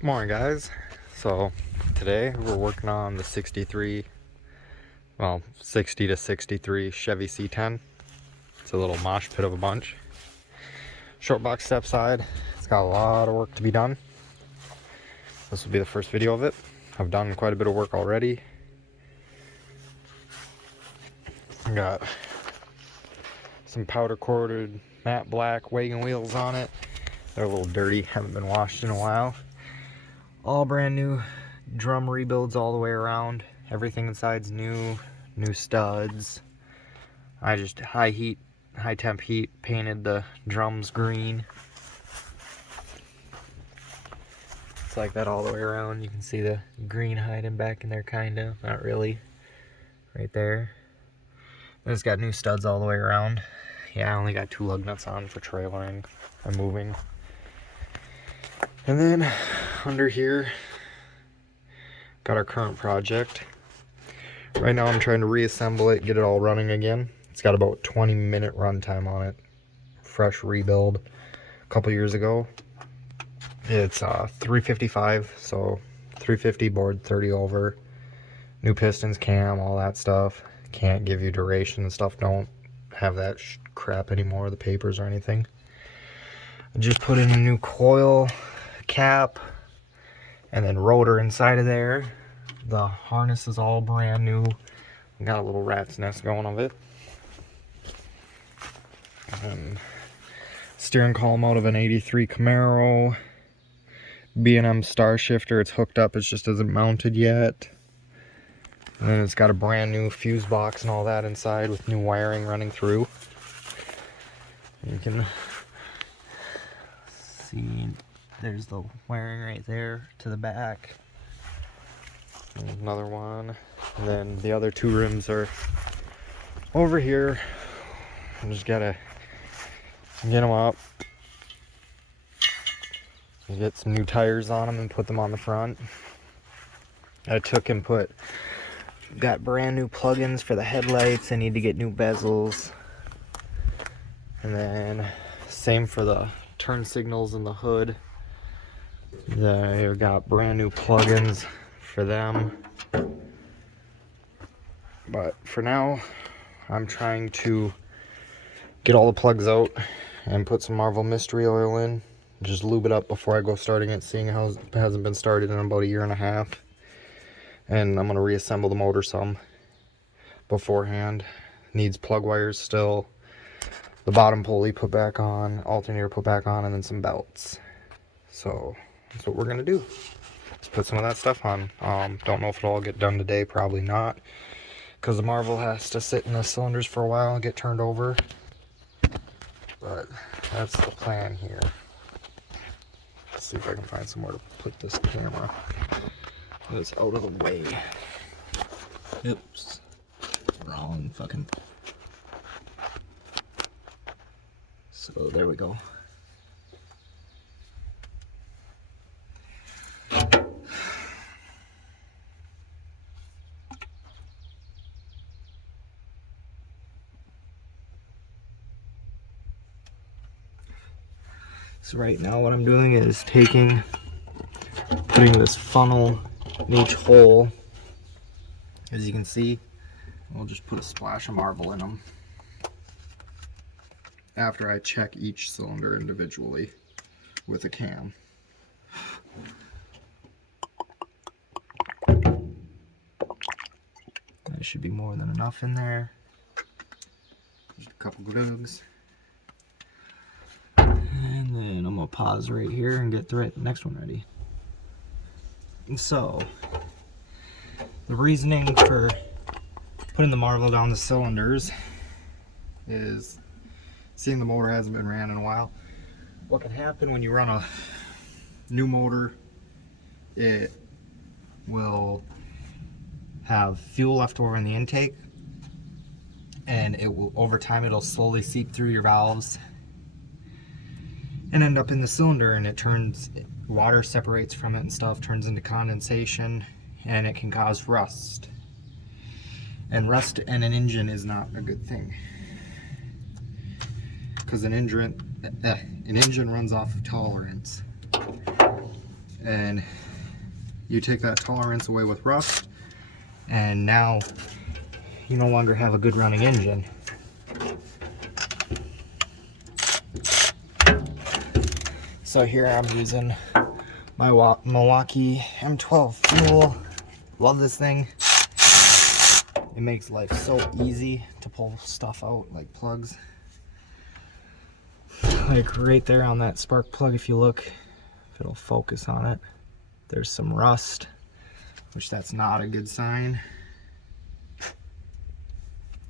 Morning, guys. So today we're working on the 60 to 63 Chevy C10. It's a little mosh pit of a bunch. Short box step side. It's got a lot of work to be done. This will be the first video of it. I've done quite a bit of work already. I got some powder coated matte black wagon wheels on it. They're a little dirty, haven't been washed in a while. All brand new drum rebuilds all the way around. Everything inside's new studs. I just high temp heat painted the drums green. It's like that all the way around. You can see the green hiding back in there, kinda, not really, right there. And it's got new studs all the way around. Yeah, I only got 2 lug nuts on for trailering and moving. And then under here, got our current project. Right now I'm trying to reassemble it, get it all running again. It's got about 20-minute runtime on it. Fresh rebuild a couple years ago. It's 355, so 350 board 30 over. New pistons, cam, all that stuff. Can't give you duration and stuff. Don't have that crap anymore, the papers or anything. I just put in a new coil cap and then rotor inside of there. The harness is all brand new. Got a little rat's nest going of it. And steering column out of an 83 Camaro. B&M star shifter. It's hooked up, it just isn't mounted yet. And then it's got a brand new fuse box and all that inside with new wiring running through. You can see there's the wiring right there to the back. And another one. And then the other 2 rims are over here. I just gotta get them up. Get some new tires on them and put them on the front. I took and got brand new plugins for the headlights. I need to get new bezels. And then same for the turn signals in the hood. I got brand new plugins for them. But for now, I'm trying to get all the plugs out and put some Marvel Mystery Oil in. Just lube it up before I go starting it, seeing how it hasn't been started in about 1.5 years. And I'm going to reassemble the motor some beforehand. Needs plug wires still. The bottom pulley put back on, alternator put back on, and then some belts. So that's what we're going to do. Let's put some of that stuff on. Don't know if it'll all get done today, probably not. Because the Marvel has to sit in the cylinders for a while and get turned over. But that's the plan here. Let's see if I can find somewhere to put this camera that's out of the way. Oops. Wrong fucking. So there we go. So right now what I'm doing is putting this funnel in each hole. As you can see, we'll just put a splash of Marvel in them after I check each cylinder individually with a cam. That should be more than enough in there. Just a couple glugs. And then I'm gonna pause right here and get the next one ready. And so, the reasoning for putting the Marvel down the cylinders is seeing the motor hasn't been ran in a while. What can happen when you run a new motor, it will have fuel left over in the intake, and it will, over time, it'll slowly seep through your valves and end up in the cylinder, and water separates from it and stuff, turns into condensation, and it can cause rust. And rust in an engine is not a good thing, because an engine runs off of tolerance, and you take that tolerance away with rust, and now you no longer have a good running engine. So here I'm using my Milwaukee M12 fuel. Love this thing. It makes life so easy to pull stuff out, like plugs. Like right there on that spark plug, if you look, if it'll focus on it, there's some rust, which that's not a good sign.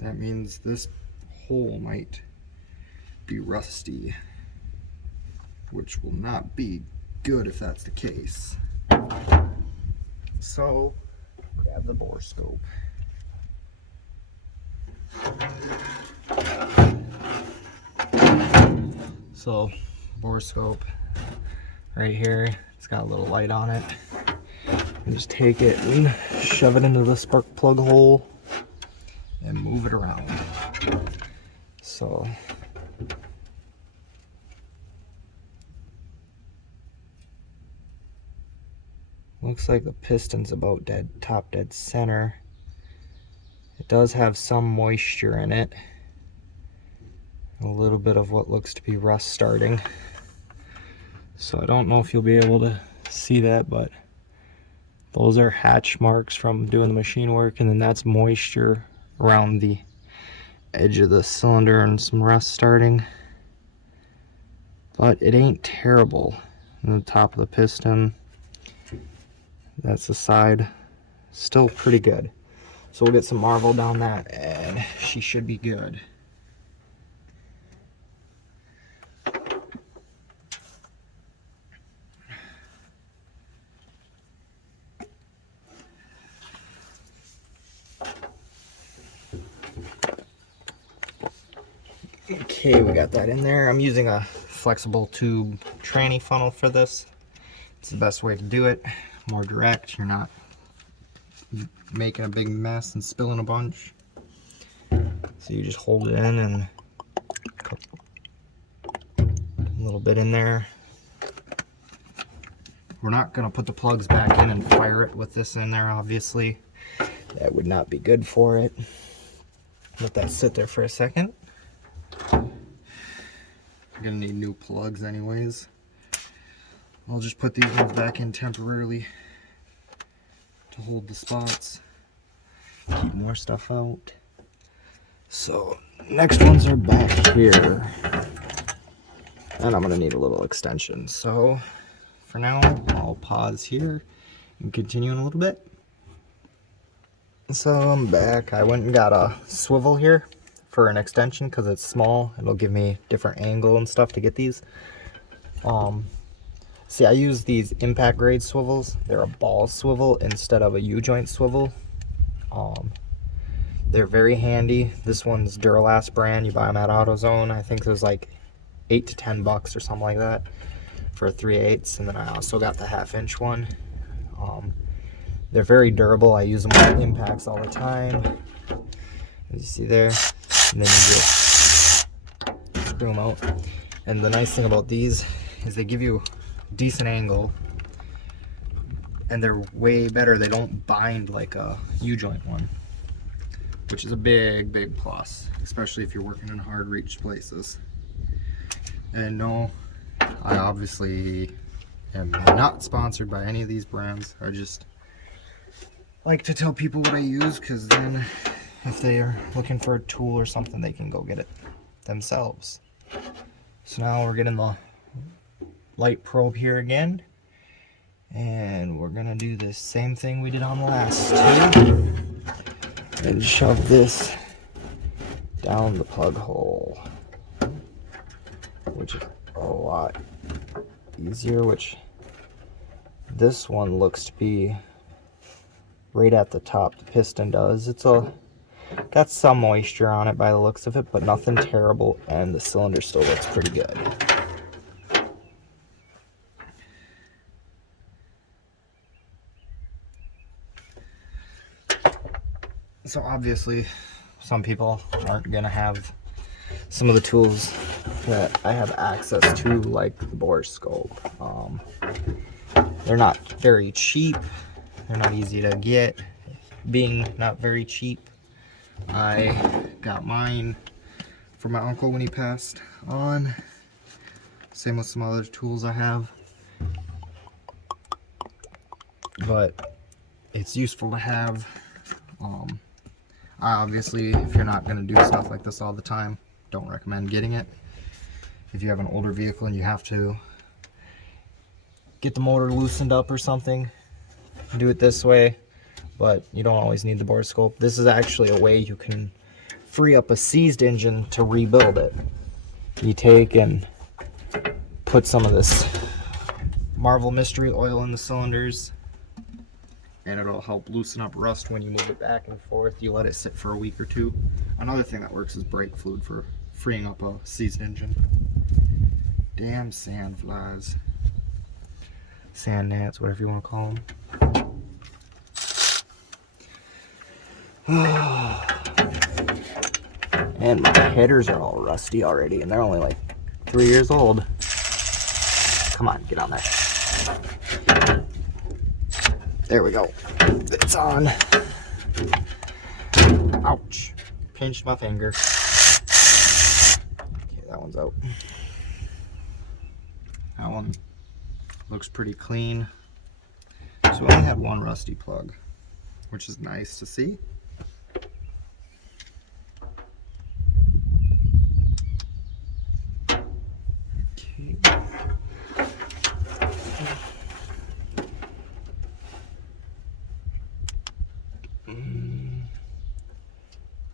That means this hole might be rusty, which will not be good if that's the case. So grab the bore scope. So bore scope right here, it's got a little light on it. And just take it and shove it into the spark plug hole and move it around. So looks like the piston's about top dead center. It does have some moisture in it. A little bit of what looks to be rust starting. So I don't know if you'll be able to see that, but those are hatch marks from doing the machine work, and then that's moisture around the edge of the cylinder and some rust starting. But it ain't terrible. And the top of the piston, that's the side, still pretty good. So we'll get some Marvel down that and she should be good. Okay, we got that in there. I'm using a flexible tube tranny funnel for this. It's the best way to do it. More direct, you're not making a big mess and spilling a bunch. So you just hold it in and a little bit in there. We're not gonna put the plugs back in and fire it with this in there, obviously. That would not be good for it. Let that sit there for a second. I'm gonna need new plugs anyways. I'll just put these ones back in temporarily to hold the spots, keep more stuff out. So next ones are back here, and I'm gonna need a little extension. So for now, I'll pause here and continue in a little bit. So I'm back. I went and got a swivel here for an extension because it's small. It'll give me different angle and stuff to get these. See, I use these impact grade swivels. They're a ball swivel instead of a U-joint swivel. They're very handy. This one's Duralast brand. You buy them at AutoZone. I think there's like $8 to $10 or something like that for a 3/8. And then I also got the 1/2-inch one. They're very durable. I use them with impacts all the time. As you see there. And then you just screw them out. And the nice thing about these is they give you decent angle, and they're way better. They don't bind like a U-joint one, which is a big plus, especially if you're working in hard reach places. And no, I obviously am not sponsored by any of these brands. I just like to tell people what I use, because then if they are looking for a tool or something, they can go get it themselves. So now we're getting the light probe here again, and we're gonna do the same thing we did on the last two and shove this down the plug hole, which is a lot easier. Which this one looks to be right at the top. The piston does. It's got some moisture on it by the looks of it, but nothing terrible, and the cylinder still looks pretty good. So obviously, some people aren't gonna have some of the tools that I have access to, like the bore scope. They're not very cheap. They're not easy to get. Being not very cheap, I got mine from my uncle when he passed on. Same with some other tools I have. But it's useful to have. Obviously, if you're not going to do stuff like this all the time, don't recommend getting it. If you have an older vehicle and you have to get the motor loosened up or something, do it this way. But you don't always need the bore scope. This is actually a way you can free up a seized engine to rebuild it. You take and put some of this Marvel Mystery Oil in the cylinders, and it'll help loosen up rust when you move it back and forth. You let it sit for a week or two. Another thing that works is brake fluid for freeing up a seized engine. Damn sand flies. Sand gnats, whatever you want to call them. And my headers are all rusty already, and they're only like 3 years old. Come on, get on there. There we go. It's on. Ouch. Pinched my finger. Okay, that one's out. That one looks pretty clean. So I only had one rusty plug, which is nice to see.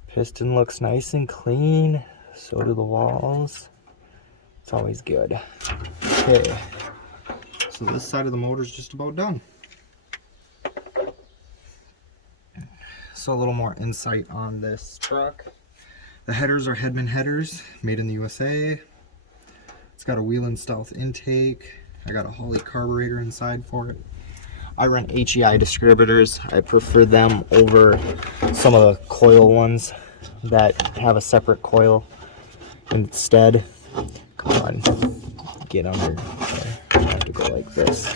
Piston looks nice and clean, so do the walls. It's always good. Okay, so this side of the motor is just about done. So a little more insight on this truck. The headers are Headman Headers, made in the USA. It's got a Whelen Stealth intake. I got a Holley carburetor inside for it. I run HEI distributors. I prefer them over some of the coil ones that have a separate coil instead. Come on, get under there. I have to go like this.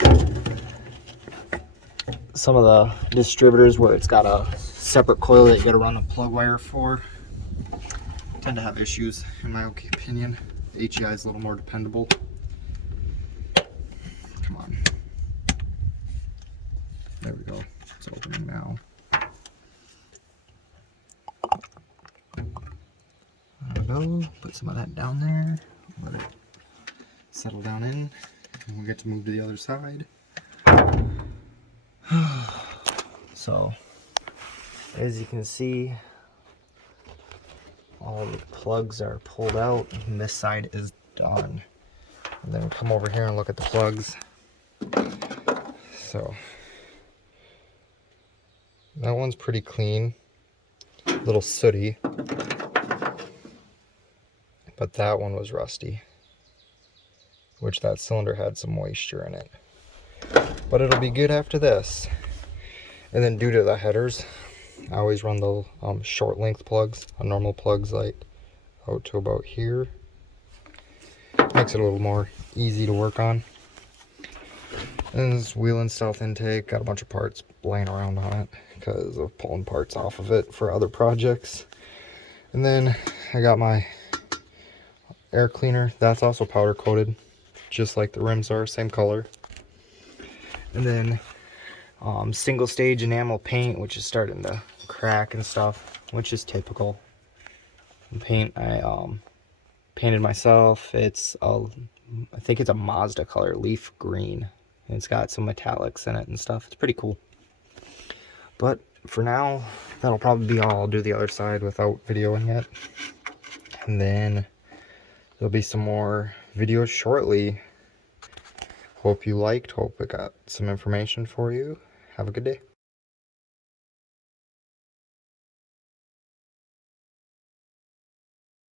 Some of the distributors where it's got a separate coil that you gotta run a plug wire for tend to have issues, in my opinion. HEI is a little more dependable. Come on. There we go. It's opening now. There we go. Put some of that down there. Let it settle down in. And we'll get to move to the other side. So, as you can see, all the plugs are pulled out, and this side is done. And then come over here and look at the plugs. So, that one's pretty clean, a little sooty, but that one was rusty, which that cylinder had some moisture in it. But it'll be good after this. And then due to the headers, I always run the short length plugs. Normal plugs like out to about here. Makes it a little more easy to work on. And this Whelen Stealth intake, got a bunch of parts laying around on it because of pulling parts off of it for other projects. And then I got my air cleaner. That's also powder coated, just like the rims are, same color. And then single stage enamel paint, which is starting to crack and stuff, which is typical. The paint I painted myself. It's I think it's a Mazda color, leaf green. And it's got some metallics in it and stuff. It's pretty cool. But for now, that'll probably be all. I'll do the other side without videoing it. And then there'll be some more videos shortly. Hope you liked. Hope I got some information for you. Have a good day.